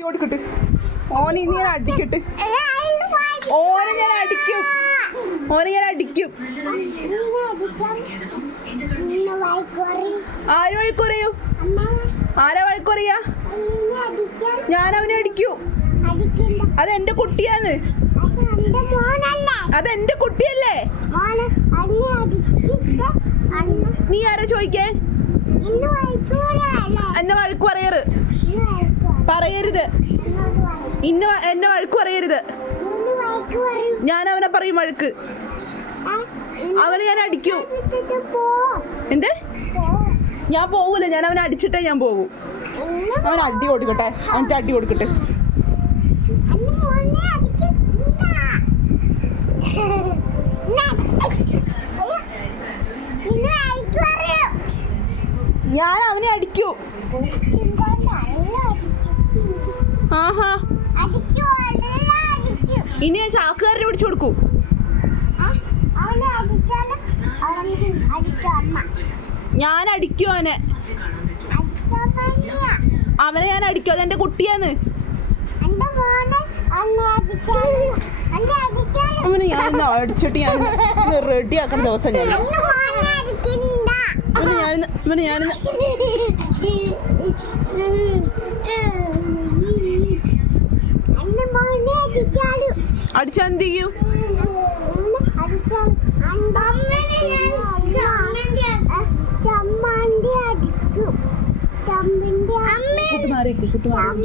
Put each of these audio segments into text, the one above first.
കൊടുക്കട്ടെ ഓനെ ഇനി ഞാൻ അടിക്കട്ടെ. ഓനെ ഞാൻ അടിക്കും. ആര് വഴക്കുറയും? ആരാ വഴക്കുറയാ? ഞാൻ അവനെ അടിക്കും. അതെന്റെ കുട്ടിയാണ്. അതെന്റെ കുട്ടിയല്ലേ? നീ ആരാ ചോദിക്കേ? എന്നെ വഴക്ക് പറയരുത്. എന്നെ വഴക്ക് പറയരുത്. ഞാൻ അവനെ പറയും വഴക്ക്. അവനെ ഞാൻ അടിക്കൂ. എന്ത്? ഞാൻ പോകൂല. ഞാൻ അവനെ അടിച്ചിട്ടേ ഞാൻ പോകൂ. അവൻ അടി കൊടുക്കട്ടെ. അവൻ്റെ അടി കൊടുക്കട്ടെ. ഞാൻ അവനെ അടിക്കൂ. ആഹാ, ഇനി ഞാൻ ചാക്കുകാരനെ പിടിച്ചു കൊടുക്കൂ. ഞാൻ അടിക്കൂ അവനെ. ഞാൻ അടിക്കും. അതെന്റെ കുട്ടിയാന്ന്. അവന് ഞാൻ അടിച്ചിട്ട് ഞാൻ റെഡിയാക്കണ ദിവസം ഞാൻ അടിച്ചാ എന്ത് ചെയ്യും?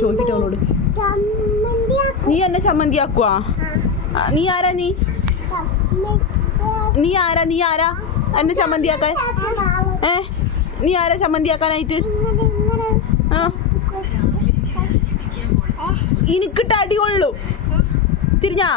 ചോദിക്കട്ടെ അവളോട്. നീ എന്നെ ചമ്മന്തിയാക്കുവാ? നീ ആരാ? നീ ആരാ എന്നെ ചമ്മന്തിയാക്കാൻ? നീ ആരാ ചമ്മന്തിയാക്കാനായിട്ട്? എനിക്കിട്ട് അടി കൊള്ളു. തിരിഞ്ഞാ